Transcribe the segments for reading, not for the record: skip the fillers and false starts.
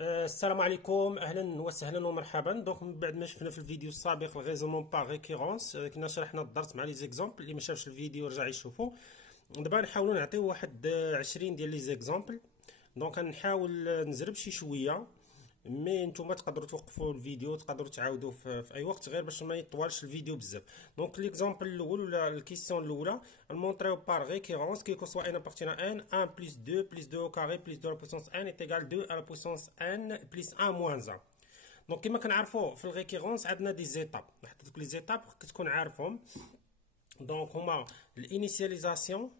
السلام عليكم، اهلا وسهلا ومرحبا. دونك من بعد ما شفنا في الفيديو السابق الريزونمون باغ ريكيرونس، كنا شرحنا الدرس مع لي زيكزامبل. اللي ما شافش الفيديو رجع يشوفو. دابا نحاولوا نعطيو واحد 20 ديال لي زيكزامبل. دونك غنحاول نزرب شي شويه، مي نتوما تقدروا توقفوا الفيديو، تقدروا تعاودوا في اي وقت، غير باش ما يطولش الفيديو بزاف. دونك ليكزامبل الاول ولا الكيسيون الاولى نمونطريو بار ريكيرونس كي كو سوا ان ابارتين ان 1 بلس 2 بلس 2 au carré بلس 2 à la puissance n est égal 2 à la puissance n بلس 1 moins 1. دونك كما كنعرفوا في الريكيرونس عندنا دي زيتاب، نحط لك لي زيتاب كتكون عارفهم. دونك هما الانيسياليزاسيون،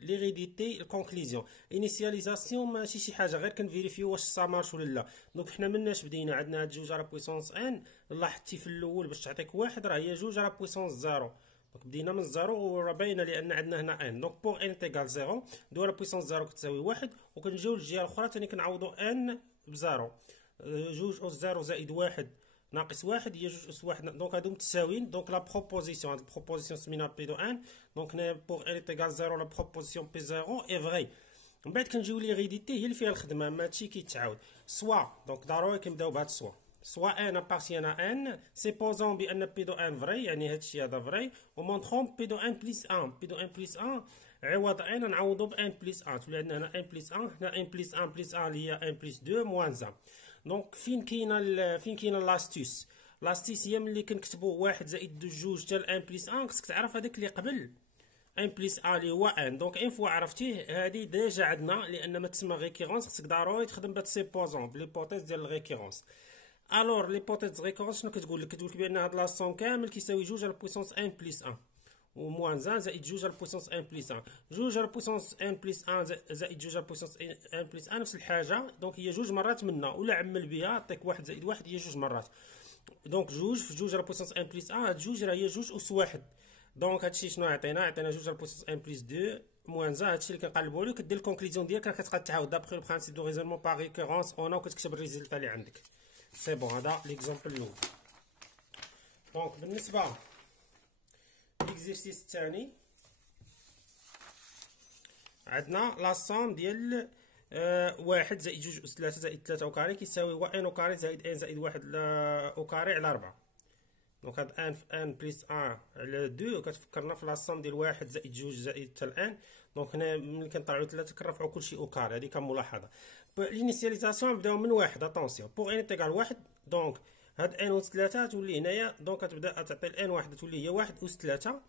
ليريديتي، الكونكليزيون. انيسياليزاسيون ماشي شي حاجه، غير كنفيريفيو واش سا مارش ولا لا. دونك حنا مناش بدينا، عندنا هاد جوج على بويسونس ان، لاحظتي في الاول باش تعطيك واحد راه هي جوج على بويسونس زيرو. دونك بدينا من زيرو وراه باينه لان عندنا هنا ان. دونك بوغ ان تيغال زيرو، دو على بويسونس زيرو كتساوي واحد، وكنجيو للجهه الاخرى ثاني كنعوضو ان بزيرو. جوج أس زيرو زائد واحد ناقص واحد هي جوج أس واحد. دونك هادو متساويين. دونك لا بروبوزيسيون، هاد البروبوزيسيون سميناها بي دو ان. دونك هنايا بوغ ان تيغال زيرو لا بروبوزيسيون بي زيرو اي فغي. من بعد كنجيو ليغيديتي، هي اللي فيها الخدمه، ماشي كيتعاود. سوا دونك ضروري كنبداو بهاد سوا ان ابارتيان ا ان، سيبوزون بان بي دو ان فري، يعني هادشي هذا فري، ومونطخون بي دو ان بليس ان. بي دو ان بليس ان عوض ان نعوضو ب ان بليس ان، تولي عندنا هنا ان بليس ان، هنا ان بليس ان بليس ان اللي هي ان بليس 2 موان 1. دونك فين كاينه لاستيس؟ لاستيس هي ملي كنكتبوا واحد زائد جوج حتى ان بليس ان، خصك تعرف هذاك اللي قبل ان بليس ان اللي هو ان. دونك ان فوا عرفتيه هذه ديجا عندنا، لان ما تسمى ريكيرونس خصك ضروري تخدم بهاد سيبوزون بليبوتيز ديال الريكيرونس. الور ليبوتيز ريكيرونس شنو كتقول لك؟ كتقول لك بان هاد لاصون كامل كيساوي جوج على بويسونس ان بليس ان، وموان 1 زائد جوج على بويسونس ان بليس ان. جوج على بويسونس ان بليس ان زائد جوج على بويسونس ان بليس ان نفس الحاجه. دونك هي جوج مرات منا، ولا عمل بها عطيك واحد زائد واحد هي جوج مرات. دونك جوج في جوج على بويسونس ان بليس ان، هاد جوج راه هي جوج اس واحد. دونك هادشي شنو عطينا جوج على بويسونس ان بليس 2 موان 1. هادشي اللي كنقلبوا عليه، كدير الكونكليزيون ديالك، راه كتبقى تعاود دابخي البرانسيپ دو ريزونمون باغ ريكورونس اون، وكتكتب الريزلتا اللي عندك. سي بون، هذا ليكزامبل الاول. دونك بالنسبه ليكزيرسيس الثاني، عندنا لا سوم ديال واحد زائد جوج أس تلاتة زائد تلاتة أو كاري كيساوي ان أو كاري زائد ان زائد واحد أو كاري على ربعة. دونك هاد ان في ان بليس ان على دو كتفكرنا في لا سوم ديال واحد زائد جوج زائد حتى الان. دونك هنا ملي كنطلعو تلاتة كنرفعو كلشي أو كاري، هادي كملاحظة. الانيسياليزاسيون نبداو من واحد، اتونسيون بوغ ان تيغال واحد. دونك هاد ان أس تلاتة تولي هنايا، دونك كتبدا تعطي الان واحد تولي هي واحد أس تلاتة،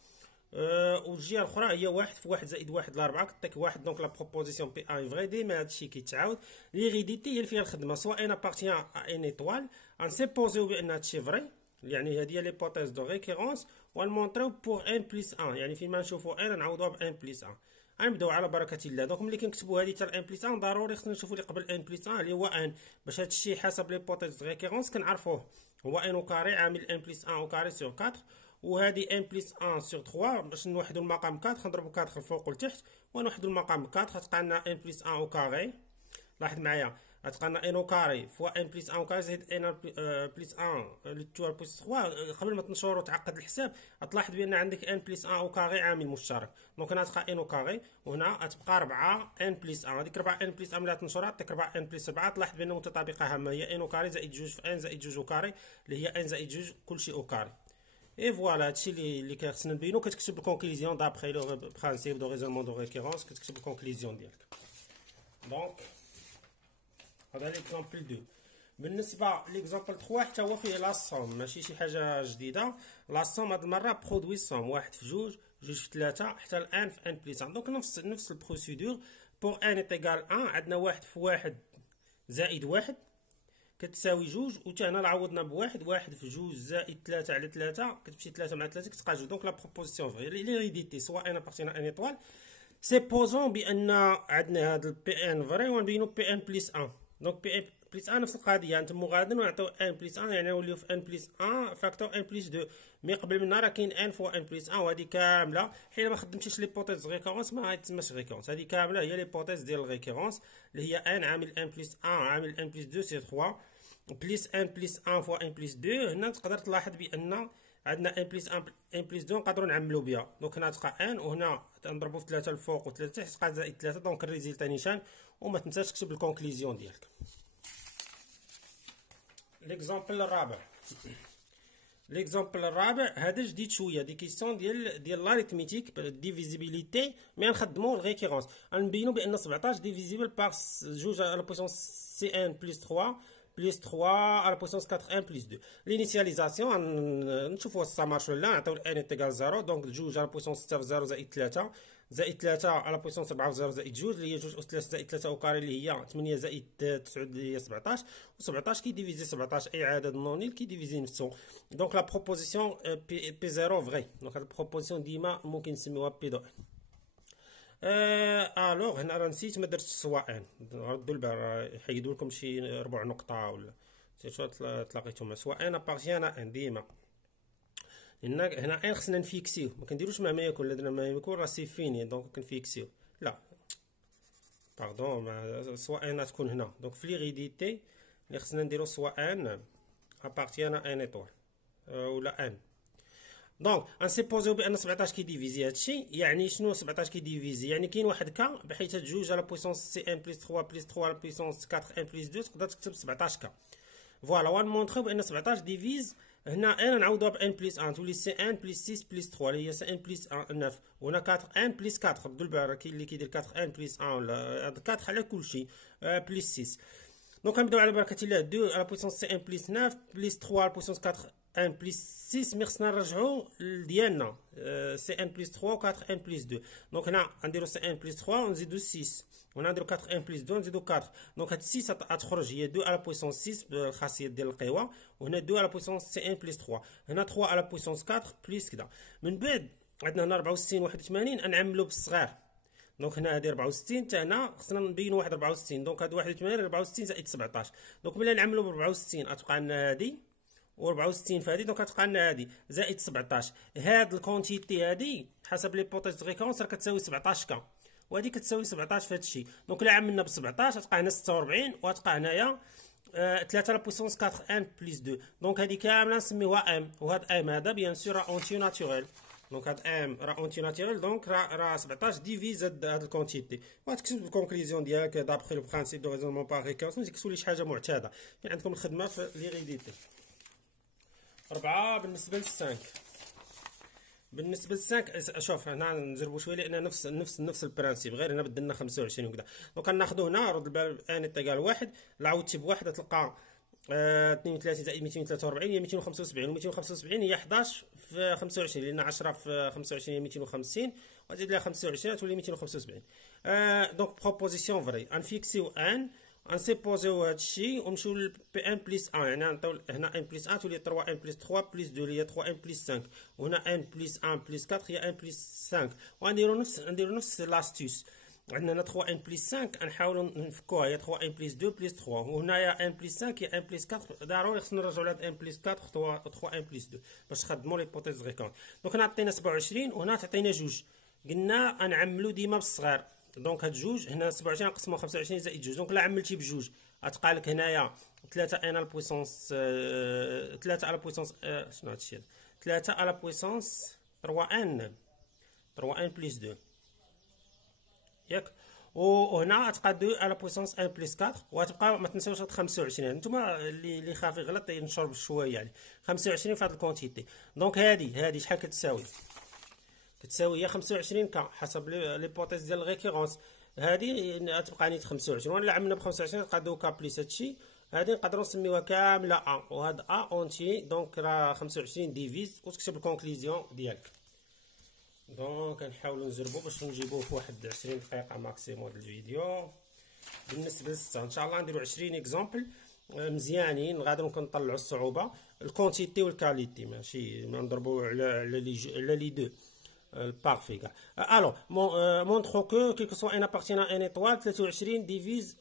والجهه الاخرى هي واحد في واحد زائد واحد لاربعة كتعطيك واحد. دونك لا بروبوزيسيون بي ان فغي، ديما هادشي كيتعاود. ليغيديتي هي اللي فيها الخدمه، سوا ان ابارتيان ا ان ايطوال انسيبوزيو بان هادشي فري، يعني هادي هي ليبوتيز دو ريكيرونس، ونمونطريو بوغ ان بليس ان، يعني فيما نشوفوا ان نعوضوها ب ان بليس ان. غنبداو على بركه الله. دونك ملي كنكتبوا هادي حتى ان بليس ان ضروري خصنا نشوفوا اللي قبل ان بليس ان اللي هو ان، باش هادشي حسب ليبوتيز دو ريكيرونس كنعرفوه. هو ان او كاري عامل ان بليس ان او كاري سور 4، وهذه ان بليس 1 سور 3. باش نوحدوا المقام 4 نضربوا 4 الفوق والتحت، ونوحدوا المقام 4 غتبقى لنا ان بليس 1 او كاري. لاحظ معايا، غتبقى لنا ان او كاري فوا ان بليس 1 او كاري زائد ان بليس 1 لو تو بليس 3. قبل ما تنشر وتعقد الحساب غتلاحظ بان عندك ان بليس 1 او كاري عامل مشترك. دونك هنا غتبقى ان او كاري، وهنا غتبقى 4 ان بليس 1. هذيك 4 ان بليس 1 ملي تنشرها تعطيك 4 ان بليس 4. تلاحظ بان متطابقه هامه، هي ان او كاري زائد جوج في ان زائد جوج او كاري اللي هي ان زائد جوج كلشي او كاري. اي فوالا هادشي اللي كيخصنا نبينو. كتكتب الكونكليزيون دابخي لو برانسيپ دو ريزونمون دو ريكيرونس، كتكتب الكونكليزيون ديالك. دونك هذا ليكزامبل 2. بالنسبه ليكزامبل 3 حتى هو فيه لا سوم، ماشي شي حاجه جديده. لا سوم هاد المره برودوي سوم، واحد في جوج، جوج في ثلاثة حتى الان في ان بليس 1. دونك نفس البروسيدور. بوغ ان ايغال 1 عندنا واحد في واحد زائد واحد كتساوي جوج، وتا هنا عوضنا بواحد. واحد في جوج زائد تلاتة على تلاتة كتمشي تلاتة مع تلاتة كتبقى جوج. دونك لا بروبوزيسيون فغي ليغيديتي سوا ان ابارتينا ان ايطوال، سيبوزون بان عندنا هاد البي ان فري ونبينو بي ان بليس 1. دونك بي ان بليس 1 نفس القضيه، نتمو غاديين ونعطيو ان بليس 1 يعني نوليو في ان بليس 1 فاكتور ان بليس 2. مي قبل منها راه كاين ان فوا ان بليس 1، وهادي كامله حيت ما خدمتيش ليبوتيز ريكورونس ما غيتسماش ريكورونس. هادي كامله هي ليبوتيز ديال الريكورونس اللي هي ان عامل ان بليس 1 عامل ان بليس 2 سير 3 بليس ان بليس 1 فوا ان بليس 2. هنا تقدر تلاحظ بان عندنا ان بليس 1 ان بليس 2 نقدروا نعملوا بها. دونك هنا تبقى ان، وهنا تنضربوا في 3 الفوق و3 تحت تبقى زائد 3. دونك الريزلتا نيشان. وما تنساش تكتب الكونكليزيون ديالك. ليكزامبل الرابع. ليكزامبل الرابع هذا جديد شويه، دي كيسيون ديال لاريتميتيك ديفيزيبيليتي، مي نخدمو الريكيرونس، غنبينو بان 17 ديفيزيبل باغ 2 على بويسونس سي ان بلس 3 بلس 3 على بويسونس 4 ان بلس 2. لينيسياليزاسيون نشوفوا واش سا مارش ولا لا. نعطيو ان انتيغال 0، دونك 2 على بويسونس 6 في 0 زائد 3 زائد 3 على بويسونس 4 في 0 زائد 2 اللي هي 2 أس 3 زائد 3 وكاري اللي هي 8 زائد 9 اللي هي 17، و17 كيديفيزي 17 اي عدد نونيل كيديفيزي نفسه. دونك لا بروبوزيسيون بي 0 فغي، دونك هاد البروبوزيسيون ديما ممكن نسميوها بي دو. الوغ هنا راه نسيت ما درتش سواء، ردوا البال حيدوا لكم شي ربع نقطه ولا شي تلاقيتهم سواء ابارتيان ان ديما. لان هنا ان خصنا نفيكسيو، ما كنديروش مع ما يكون، لان ما يكون راه سي فيني دونك كنفيكسيو. لا باردون، سواء ان تكون هنا، دونك في ليغيديتي اللي خصنا نديرو سواء ان ابارتيان ان ايطوال ولا ان. دونك غنسيبوزيو بان 17 كيديفيزي هادشي. يعني شنو 17 كيديفيزي؟ يعني كاين واحد كا بحيث 2 على بويسونس سي ان بلس 3 بلس 3 على بويسونس 4 ان بلس 2 تقدر تكتب 17 كا. فوالا ونمونطخيو بان 17 ديفيز هنا ان نعوضوها ب ان بلس 1 تولي سي ان بلس 6 بلس 3 اللي هي سي ان بلس 9، وهنا 4 ان بلس 4. ردوا البال كاين اللي كيدير 4 ان بلس 1 ولا 4 على كلشي بلس 6. دونك غنبداو على بركه الله 2 على بويسونس سي ان بلس 9 بلس 3 على بويسونس 4 ان بلس 6. مي خصنا نرجعو ديالنا سي ان بلس 3 و 4 ان بلس 2. دونك هنا غنديرو سي ان بلس 3 ونزيدو 6، وهنا نديرو 4 ان بلس 2 نزيدو 4. دونك هاد 6 غتخرج هي 2 على بويسونس 6 بالخاصيات ديال القوه، وهنا 2 على بويسونس سي ان بلس 3، هنا 3 على بويسونس 4 بلس كذا. من بعد عندنا هنا 64 81 نعملو بالصغار. دونك هنا هادي 64 حتى هنا خصنا نبينو واحد 64، دونك هاد 81 64 زائد 17. دونك ملي نعملو ب 64 غتبقى لنا هادي و64 في هادي، دونك غتبقى لنا هادي زائد 17. هاد الكونتيتي هادي حسب ليبوتيز ريكونس راه كتساوي 17 كا، وهادي كتساوي 17 في هادشي. دونك الا عملنا ب 17 غتبقى هنا 46 وغتبقى هنايا 3 على بويسونس 4 ان بلس 2. دونك هادي كامله نسميوها ام، وهاد ام هذا بيان سور راه اونتي ناتوريل. دونك هاد ام راه اونتي ناتوريل، دونك راه 17 ديفيز هاد الكونتيتي. وغتكتب الكونكليزيون ديالك دابخي لو برانسيب دو ريزونمون باغ ريكونس، ما تكتبوا لي شي حاجه معتاده. يعني عندكم الخدمه في ليغيديتي. 4 بالنسبه للسانك. بالنسبه للسانك شوف هنا نجربوا شويه لان نفس البرانسيب، غير هنا بدلنا 25 وكذا. دونك غناخذوا هنا رد البال ان تيغال 1، لا عاودتي بواحد تلقى 32 زائد 243 هي 275، و 275 هي 11 في 25 لان 10 في 25 هي 250 وزيد لها 25 تولي 275. دونك بروبوزيسيون فري انفيكسيو ان غنسيبوزيو هادشي ونمشيو ل بي ان بلس 1. يعني نعطيو هنا ان بلس 1 تولي 3 ان بلس 3 بلس 2 اللي هي 3 ان بلس 5، وهنا ان بلس 1 بلس 4 هي ان بلس 5. وغنديرو نفس لاستيس. عندنا هنا 3 ان بلس 5 غنحاولوا نفكوها هي 3 ان بلس 2 بلس 3، وهنايا ان بلس 5 هي ان بلس 4. ضروري خصنا نرجعوا لهاد ان بلس 4 3 ان بلس 2 باش نخدموا ليبوتيز ريكون. دونك هنا عطينا 27 وهنا تعطينا جوج، قلنا غنعملوا ديما بالصغار. دونك هاد جوج هنا 27 نقسمو 25 زائد جوج، دونك الا عملتي بجوج غتبقى لك هنايا 3 ان على بويسونس 3 على بويسونس شنو هادشي 3 على بويسونس 3 ان بلس 2 ياك. وهنا غتبقى 2 على بويسونس 1 بلس 4، وغتبقى ما تنساوش 25. نتوما اللي خاف يغلط ينشر بشويه يعني 25 في هاد الكونتيتي. دونك هادي شحال كتساوي؟ كتساوي هي 25 كا حسب ليبوتيز ديال الريكيرونس. هادي غتبقى نيت 25، ولا عملنا ب 25 تبقى 2 كا بليس هادشي. هادي نقدروا نسميوها كامله ا، وهاد ا اونتي دونك راه 25 ديفيز وتكتب الكونكليزيون ديالك. دونك نحاولوا نجربوا باش نجيبوه في واحد 20 دقيقه ماكسيموم ديال الفيديو. بالنسبه للسته ان شاء الله نديروا 20 اكزامبل مزيانين، غادي كنطلعوا الصعوبه الكونتيتي والكاليتي، ماشي ما نضربوا على لي دو parfait gars. Alors, montre que quel que soit n appartenant à n étoile 23 divise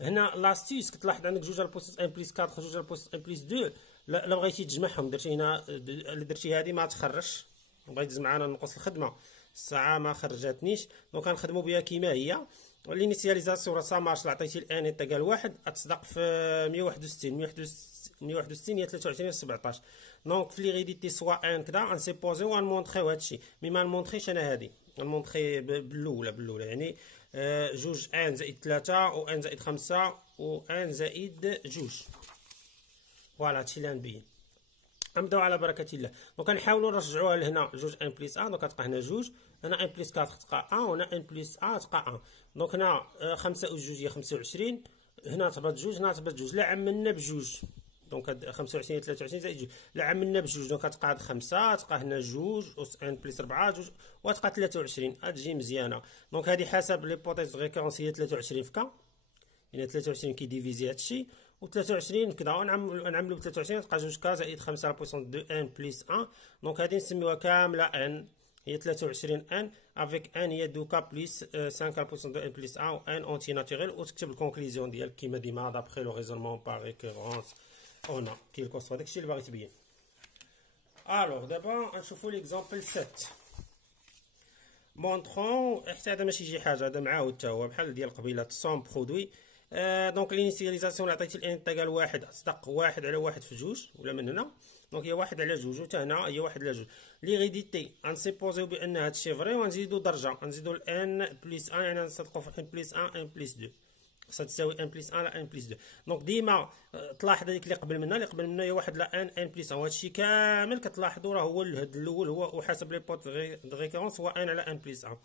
هنا لاستيس كتلاحظ عندك جوج على البوست ان بلس 4 جوج على البوست ان بلس 2. لا بغيتي تجمعهم درتي هنا اللي درتي هذه ما تخرجش، بغيت تجمع انا نقص الخدمه الساعه ما خرجاتنيش. دونك غنخدموا بها كيما هي. الانيسياليزاسيون راه سا مارش عطيتي الان يتقال واحد غتصدق في 161 هي 23 17. دونك في ليغيديتي سوا ان كدا غنسيبوزيو غنمونطخيو هادشي. مي ما نمونطخيش انا هادي، غنمونطخي بالاولى يعني جوج ان زائد 3 و ان زائد 5 و ان زائد جوج. فوالا هادشي اللي غنبين. نبداو على بركه الله. دونك نحاولوا نرجعوها لهنا جوج ان بليس ان. دونك غتبقى هنا جوج، هنا ان بليس 4 تبقى 1، وهنا ان بليس ا تبقى 1. دونك هنا 5 و 2 هي 25، هنا تهبط جوج، هنا تهبط جوج، لا عملنا بجوج. دونك هاد 25 23 زائد جوج، لا عملنا بجوج. دونك غتبقى هاد 5 تبقى هنا جوج اس ان بليس 4 جوج، وتبقى 23. غتجي مزيانه. دونك هادي حسب ليبوتيز دو ريكورونس هي 23 في كا، يعني 23 كيديفيزي هادشي، و 23 كدا نعملو ب 23 تبقى جوج كا زائد 5 بويسون دو ان بليس 1. دونك هادي نسميوها كامله ان، هي 23 ان افيك ان هي دوكا بليس 5 بويسون دو ان بليس 1 و ان اونتي ناتوريل، وتكتب الكونكليزيون ديالك كيما ديما دابخي لو ريزونمون بار ريكورونس اون كيلكوسوا داكشي اللي باغي تبين. الوغ دابا نشوفو ليكزامبل 7. مونطرون حتى هذا ماشي شي حاجه، هذا معاود حتى هو بحال ديال قبيله سون برودوي. دونك لينيسياليزاسيون اللي عطيتي الان تاع واحد تصدق واحد على واحد في جوج ولا من هنا. دونك هي واحد على جوج، وتا هنا هي واحد على جوج. ليغيديتي غنسيبوزيو بان هادشي فري، ونزيدو درجه، نزيدو الان بليس 1، يعني نصدقو في ان بليس 1 ان بليس 2 خاصها تساوي ان بليس 1 على ان بليس 2. دونك ديما تلاحظ هذيك اللي قبل منها هي واحد لا ان بليس 1، وهادشي كامل كتلاحظوا راه هو الهد الاول هو وحسب لي بوت دو ريكورونس هو ان على ان بليس 1.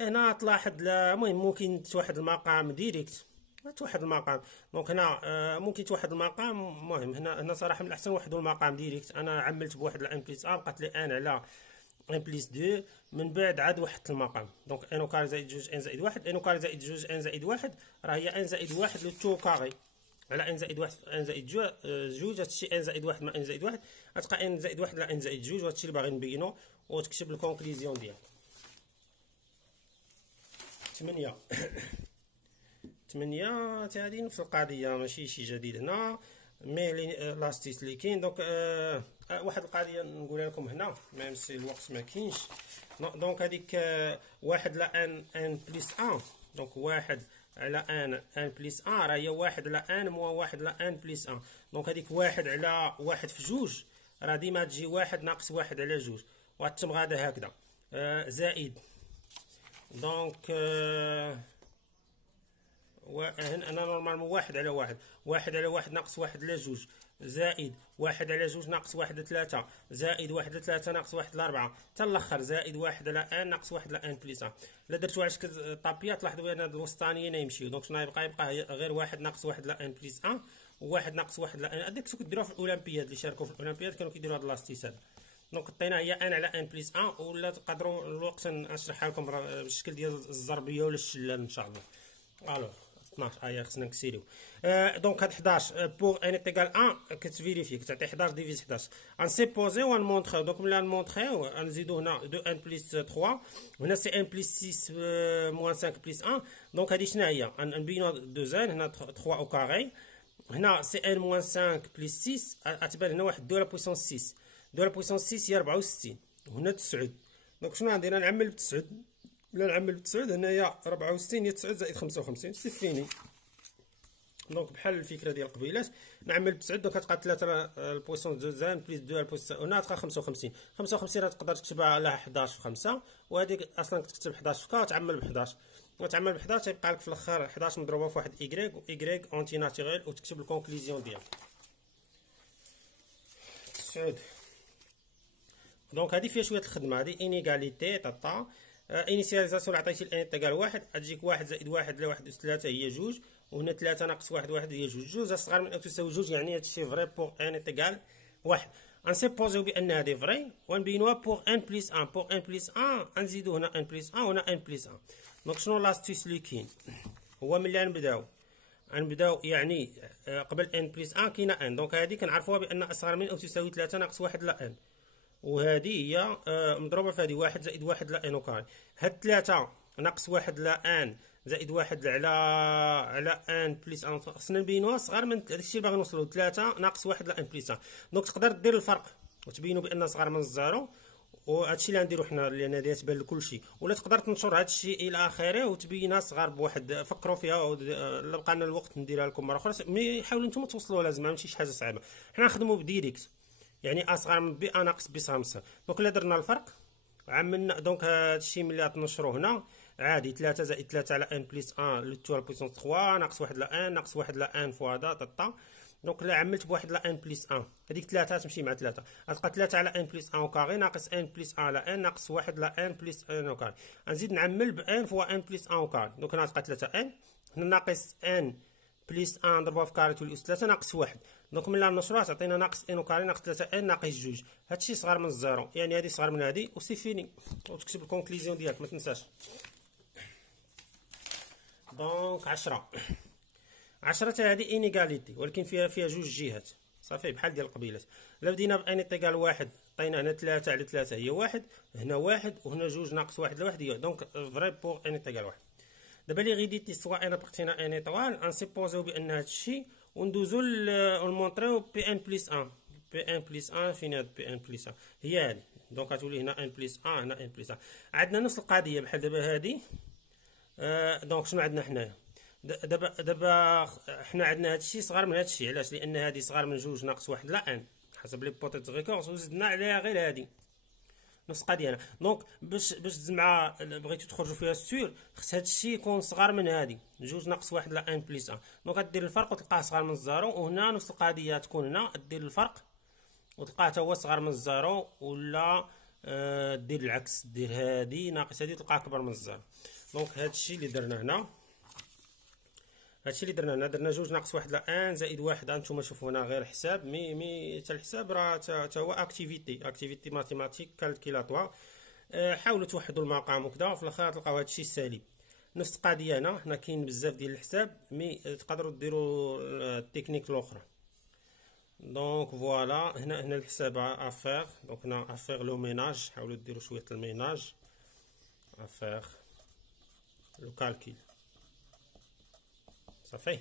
هنا تلاحظ المهم ممكن توحد المقام ديريكت، توحد المقام. دونك هنا ممكن توحد المقام. المهم هنا صراحه من الاحسن وحدوا المقام ديريكت. انا عملت بواحد الان بليس 1 بقات لي ان على ان بليس 2، من بعد عاد وحدت المقام. دونك ان كاري زائد جوج ان زائد واحد، ان كاري زائد جوج ان زائد واحد راه هي ان زائد واحد لو تو كاري على ان زائد واحد ان زائد جوج. هادشي ان زائد واحد مع ان زائد واحد غتبقى ان زائد واحد على ان زائد جوج، وهادشي اللي باغي نبينو. وتكتب الكونكليزيون ديالك. 8 هادي نفس القضيه، ماشي شي جديد هنا، مي لاستيس اللي كاين. دونك واحد القضيه نقولها لكم هنا ميم سي الوقت ما كاينش. دونك هذيك واحد لا ان بليس 1. دونك واحد على ان بليس 1 راه هي واحد على ان موا واحد على ان بليس 1. دونك هذيك واحد على واحد في جوج راه ديما تجي واحد ناقص واحد على جوج، وغتتم غادا هكذا زائد. دونك هنا نورمالمون واحد على واحد، واحد على واحد ناقص واحد على جوج، زائد واحد على جوج ناقص واحد على ثلاثة، زائد واحد على ثلاثة ناقص واحد على أربعة، حتى الآخر زائد واحد على ان ناقص واحد على ان بليس 1. إلا درتو على شكل طابيات تلاحظوا بأن هاد الوسطانيين يمشيو. دونك شنو يبقى غير واحد ناقص واحد على ان بليس 1 وواحد ناقص واحد على ان. هاديك كنتو كديروها في الأولمبياد، اللي شاركوا في الأولمبياد كانوا كيديروا هاد لاستيس هذا. دونك عطينا هي ان على ان بليس 1، ولا تقدروا الوقت نشرحها لكم بالشكل ديال الزربيه ولا الشلال ان شاء الله. الوغ 12 خصنا نكسيريو. دونك هاد 11 بور ان ايكال 1 كتفيريفي كتعطي 11 ديفيز 11 غنسيبوزي ونمونطخيو. دونك ملي نمونطخيو غنزيدو هنا 2 ان بليس 3، هنا سي ان بليس 6 موان 5 بليس 1. دونك هادي شنو هي؟ نبينو 2 هنا 3 او كاري، هنا سي ان موان 5 بليس 6 غتبان هنا واحد 2 لا بويسونس 6، 2 لا بويسونس 6 هي 64، وهنا 9. دونك شنو غندير؟ نعمل ب 9 ولا نعمل ب 9. هنايا 64 هي 9 زائد 55 سي فيني. دونك بحال الفكره ديال قبيلات نعمل ب 9. دونك غتبقى 3 البويسون 2 زائد بليس 2 البويسون، هنا غتبقى 55. 55 راه تقدر تكتبها على 11 في 5، وهذيك اصلا كتكتب 11 في 4 تعمل ب 11 وتعمل ب 11 تيبقى لك في الاخر 11 مضروبه في واحد ايكغيك، وايكغيك اونتي ناتوريل، وتكتب الكونكليزيون ديالك 9. دونك هذه فيها شويه الخدمه. هذه انيغاليتي طاطا انيسياليزاسيون عطيتي الان تاع واحد تجيك واحد زائد واحد على واحد أس 3 هي جوج، وهنا 3 ناقص واحد هي جوج. جوج اصغر من او تساوي جوج، يعني هادشي فري بور ان تيغال واحد. غنسيبوزيو بان هادي فري ونبينوها بور ان بليس 1. بور ان بليس 1 غنزيدو هنا ان بليس 1 وهنا ان بليس 1. دونك شنو لاستيس اللي كاين هو ملي غنبداو يعني قبل ان بليس 1 كاينه ان. دونك هادي كنعرفوها بان اصغر من او تساوي 3 ناقص واحد لا ان، وهذه هي مضروبه في هذه واحد زائد واحد لا ان او كاري. هاد 3 ناقص واحد لا ان زائد واحد على ان بليس ان خصنا نبينوها صغار من هادشي اللي باغي نوصلو 3 ناقص واحد لا ان بليس 1. دونك تقدر دير الفرق وتبينوا بان صغار من الزيرو، وهادشي اللي غنديرو حنا لان هادي تبان لكلشي. ولا تقدر تنشر هادشي الى اخره وتبينها صغار بواحد. فكروا فيها، الا بقى لنا الوقت نديرها لكم مره اخرى، مي حاولوا نتوما توصلوها لازم ماشي شي حاجه صعيبه. حنا نخدموا بديريكت، يعني اصغر من بي ناقص بي 5. دونك الا درنا الفرق عملنا دونك هادشي ملي تنشرو هنا عادي 3 زائد 3 على ان بليس 1 لو تو البويسونس 3 ناقص واحد لا ان ناقص واحد لا ان فوا دا طا. دونك لا عملت بواحد لا ان بليس 1 هذيك 3 تمشي مع 3 غتبقى 3 على ان بليس 1 او كاري ناقص ان بليس 1 على ان ناقص 1 لا ان بليس ان او كاري. غنزيد نعمل ب ان فوا ان بليس 1 او كاري. دونك هنا غتبقى 3 ان هنا ناقص ان بليس 1 نضربوها في كاري تولي اس 3 ناقص 1. دونك ملي نشروها تعطينا ناقص ان او كاري ناقص 3 ان ناقص 2. هادشي صغار من الزيرو يعني هادي صغار من هادي وسي فيني وتكتب الكونكليزيون ديالك ما تنساش. دونك 10 حتى هادي انيغاليتي ولكن فيها جوج جهات صافي بحال ديال القبيلات. الا بدينا بان ايكال واحد عطينا هنا 3 على 3 هي واحد هنا واحد وهنا جوج ناقص واحد لواحد هي دونك فري بوغ ان ايكال واحد. دابا لي غيديتي سوا انا بقيتينا ان ايطوال انسيبوزيو بان هادشي وندوزو ونمونطريو بي ان بليس 1 بي ان بليس 1 فين هاد بي ان بليس 1 هي هادي. دونك غتولي هنا ان بليس 1 هنا ان بليس 1 عندنا نفس القضيه بحال دابا هادي. دونك شنو عندنا حنايا دابا حنا عندنا هادشي صغار من هادشي علاش لان هادي صغار من جوج ناقص واحد لا ان حسب لي بوتيت ريكورس وزدنا عليها غير هادي نفس القضيه هنا. دونك باش تجمع بغيتو تخرجوا فيها السور خص هادشي يكون صغار من هادي جوج ناقص واحد لا ان بليس 1 دونك غدير الفرق وتلقاه صغار من الزيرو وهنا نفس القضيه تكون هنا دير الفرق وتلقاه حتى هو صغار من الزيرو ولا دير العكس دير هادي ناقص هادي تلقاه اكبر من الزيرو. دونك هادشي اللي درنا هنا درنا جوج ناقص واحد لا ان زائد واحد. هانتوما شوفوا هنا غير حساب مي حتى الحساب راه حتى هو اكتيفيتي ماتيماتيك كالكيلاتوار. حاولوا توحدوا المقام وكذا في الاخر تلقاو هادشي سالب. نفس القضيه هنا كاين بزاف ديال الحساب مي تقدروا ديروا التكنيك الاخرى. دونك فوالا هنا الحساب افير. دونك هنا افير لو ميناج حاولوا ديروا شويه الميناج افير لو كالكيل صافي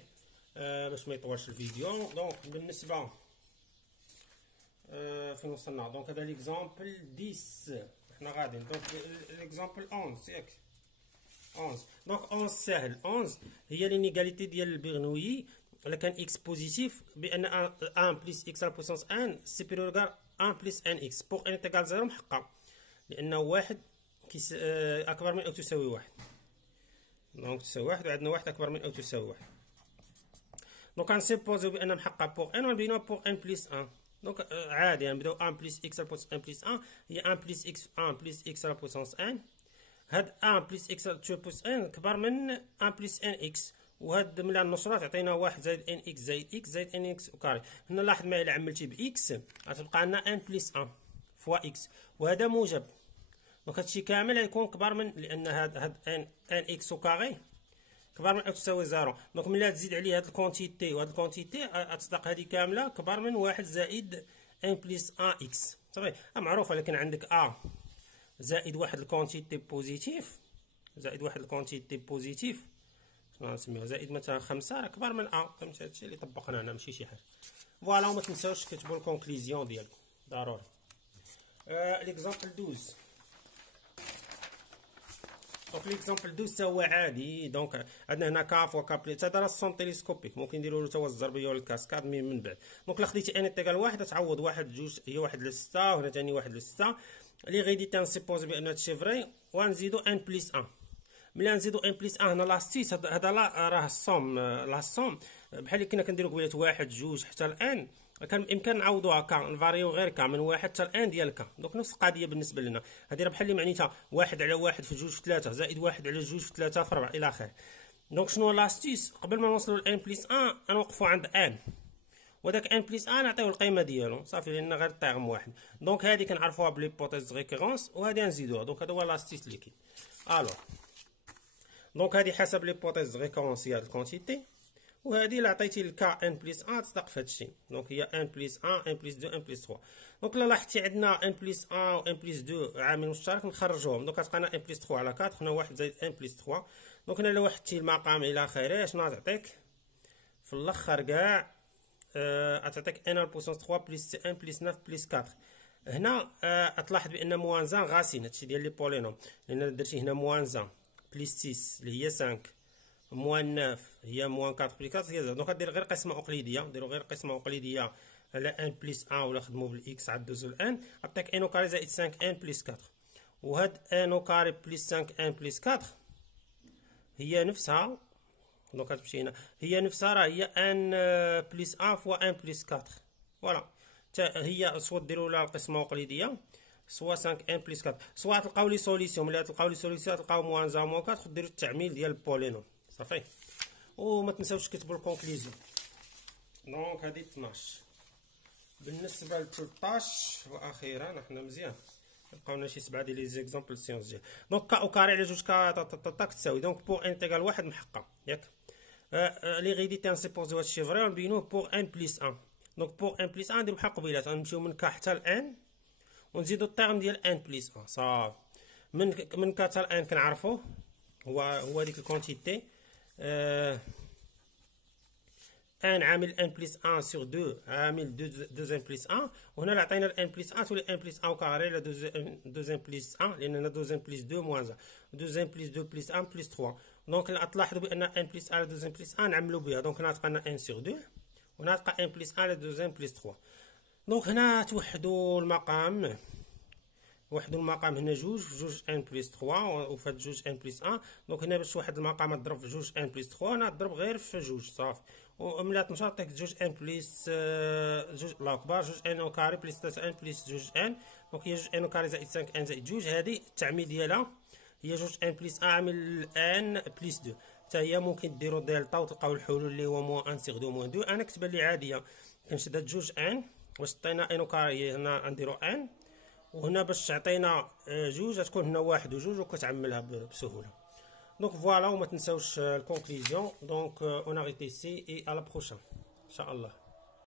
باش ما يطولش الفيديو. دونك بالنسبه فين وصلنا دونك هذا ليكزامبل 10 حنا غاديين. دونك ليكزامبل 11 ياك 11 دونك 11 ساهل. 11 هي لينيغاليتي ديال البيرنويي الا كان اكس بوزيتيف بان 1 بلس اكس على بويسونس ان سيبيريور 1 بلس ان اكس بوغ ان تيغال 0 محقق لانه واحد اكبر من او تساوي واحد. دونك تساوي واحد وعندنا واحد اكبر من او تساوي واحد. دونك غنسيبوزيو بان محقق بوغ ان ونبينوها بوغ ان بلس 1. دونك عادي نبداو 1 بلس اكس على بويسونس ان بلس 1 هي 1 بلس اكس 1 بلس اكس على بويسونس ان. هاد 1 بلس اكس على 2 بلس ان كبر من 1 بلس ان اكس وهاد ملي النشرة تعطينا 1 زائد ان اكس زائد اكس زائد ان اكس وكاري. هنا لاحظ معايا الا عملتي باكس غتبقى لنا ان بلس 1 فوا اكس وهذا موجب. دونك هادشي كامل غيكون كبر من لان هاد ان اكس وكاري كبر من او تساوي 0. دونك ملي تزيد عليه هاد الكونتيتي وهاد الكونتيتي غتصدق هادي كامله كبر من 1 زائد ان بلس 1 اكس صافي معروفه. لكن عندك زائد واحد الكونتيتي بوزيتيف زائد واحد الكونتيتي بوزيتيف شنو غنسميوها زائد مثلا 5 راه كبر من فهمت هادشي اللي طبقنا هنا ماشي شي حاجه. فوالا وما تنساوش كتبوا الكونكليزيون ديالكم ضروري. ليكزامبل 12 دونك ليكزامبل 12 هو عادي. دونك عندنا هنا كاف وكابليت هذا راه السون تيليسكوبيك ممكن نديروا له هو الزربيه ولا الكاسكاد من بعد. دونك الا خديتي ان تيغال واحد تعوض واحد جوج هي واحد ل 6 وهنا ثاني واحد ل 6 اللي غيدي تنسيبوزي بان هادشي فري ونزيدو ان بلس 1. ملي نزيدو ان بلس 1 هنا لاستيس هذا راه الصوم لا الصوم بحال اللي كنا كنديروا قبيله واحد جوج حتى الان كان بامكان نعوضوها نفاريو غير من واحد حتى الان ديال دونك نفس القضيه بالنسبه لنا هذه راه بحال اللي معنيتها واحد على واحد في جوج في ثلاثه زائد واحد على جوج في ثلاثه في 4 الى اخره. دونك شنو لاستيس قبل ما نوصلوا لان بلس 1 نوقفوا عند ان وداك ان بلس 1 نعطيو القيمه ديالو صافي لان غير طيغم واحد. دونك هذه كنعرفوها بليبوتيز ريكورونس وهذه نزيدوها. دونك هذا هو لاستيس اللي كاين. الوغ دونك هذه حسب ليبوتيز ريكورونسيال الكونتيتي وهذه اللي عطيتي الكا ان بلس 1 تصدق في هادشي. دونك هي ان بلس 1 ان بلس 2 ان بلس 3. دونك الا لاحظتي عندنا ان بلس 1 و ان بلس 2 عامل مشترك نخرجوهم. دونك غتبقى لنا ان بلس 3 على 4 هنا 1 زائد ان بلس 3. دونك هنا الا وحدتي المقام الى اخره شنو غتعطيك في الاخر كاع غتعطيك ان البوسونس 3 بلس ان بلس 9 بلس 4. هنا تلاحظ بان موان 1 غاسين هادشي ديال لي بولينوم لان درتي هنا موان 1 بلس 6 اللي هي 5 موان 9 هي موان 4 بلس 4 هي 0. دونك غدير غير قسمه اقليديه نديرو غير قسمه اقليديه على ان بلس 1 ولا خدمو بالاكس عاد دوزو الان عطيك ان او كاري زائد 5 ان بلس 4. وهاد ان او كاري بلس 5 ان بلس 4 هي نفسها دونك غتمشي هنا هي نفسها راه هي ان بليس ان فوا ان بليس 4 فوالا. هي سوا ديروا لها القسمه وقليديه سوا 5 ان بليس 4 سوا تلقاو لي سوليسيون. ملي تلقاو لي سوليسيون تلقاو موان زا موان 4 ديروا التعميل ديال البولينوم صافي. وما تنساوش تكتبوا الكونكليزيون. دونك هذه 12. بالنسبه ل 13 واخيرا حنا مزيان لقاونا شي 7 ديال لي زيكزامبل سيونس ديال. دونك كا او كاري على جوج كا تساوي دونك بور ان تيغال واحد محقق ياك. لي غيديتي نسيبوزيو هادشي فري ونبينوه بور ان بليس ان. دونك بور ان بليس ان نديرو بحال قبيلات غنمشيو من كا حتى لان ونزيدو التيرم ديال ان بليس ان صافي. من كا حتى لان كنعرفوه هو ديك الكونتيتي ان عامل ان بليس ان سور 2 عامل 2 ان بليس ان. وهنا اللي عطينا الان بليس ان تولي ان بليس ان او كاري على 2 ان بليس ان لان هنا 2 ان بليس 2 موان 2 ان بليس 2 بليس 1 بليس 3. دونك تلاحظوا بان ان بليس ان على 2 ان بليس 1 نعملوا بها. دونك هنا تلقى لنا ان سور 2 وهنا تلقى ان بليس ان على 2 ان بليس 3. دونك هنا توحدوا المقام هنا جوج ان بليس 3 وفي هاد جوج ان بليس 1. دونك هنا باش توحد المقام تضرب في جوج ان بليس 3 هنا تضرب غير في جوج صافي. وملي تنشر عطيك جوج ان بليس جوج لا كبار جوج ان او كاري بليس 3 ان بليس جوج ان. دونك هي جوج ان او كاري زائد 5 ان زائد جوج. هذه التعميد ديالها هي جوج ان بليس 1 عامل ان بليس 2. حتى هي ممكن ديروا دلتا وتلقاو الحلول اللي هو موان 1 سيغ 2 موان 2. انا كتبان لي عاديه كنشد هاد جوج ان واش عطينا ان او كاري هنا نديرو ان وهنا باش تعطينا جوج غتكون هنا واحد وجوج وكتعملها بسهوله. دونك فوالا وما تنساوش الكونكليزيون. دونك اون اريت ايسي اي à la prochaine ان شاء الله.